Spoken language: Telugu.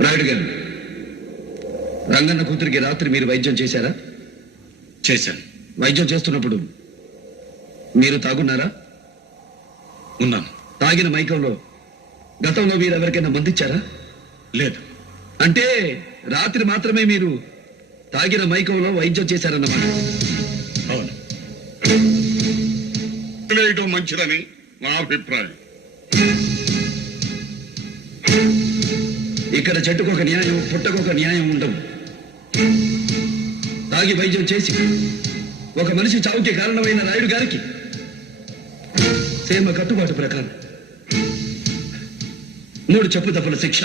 రాయుడు గారు రంగన్న కూతురికి రాత్రి మీరు వైద్యం చేశారా? చేశాను. వైద్యం చేస్తున్నప్పుడు మీరు తాగున్నారా? ఉన్నాను. తాగిన మైకంలో గతంలో మీరు ఎవరికైనా మందిచ్చారా? లేదు. అంటే రాత్రి మాత్రమే మీరు తాగిన మైకంలో వైద్యం చేశారన్నమాట. అవును. వేయటం మంచిదని నా అభిప్రాయం. ఇక్కడ చెట్టుకు ఒక న్యాయం పుట్టకు ఒక న్యాయం ఉండవు. తాగి వైద్యం చేసి ఒక మనిషి చావుకి కారణమైన రాయుడు గారికి సేమ కట్టుబాటు ప్రకారం మూడు చెప్పు తప్పుల శిక్ష.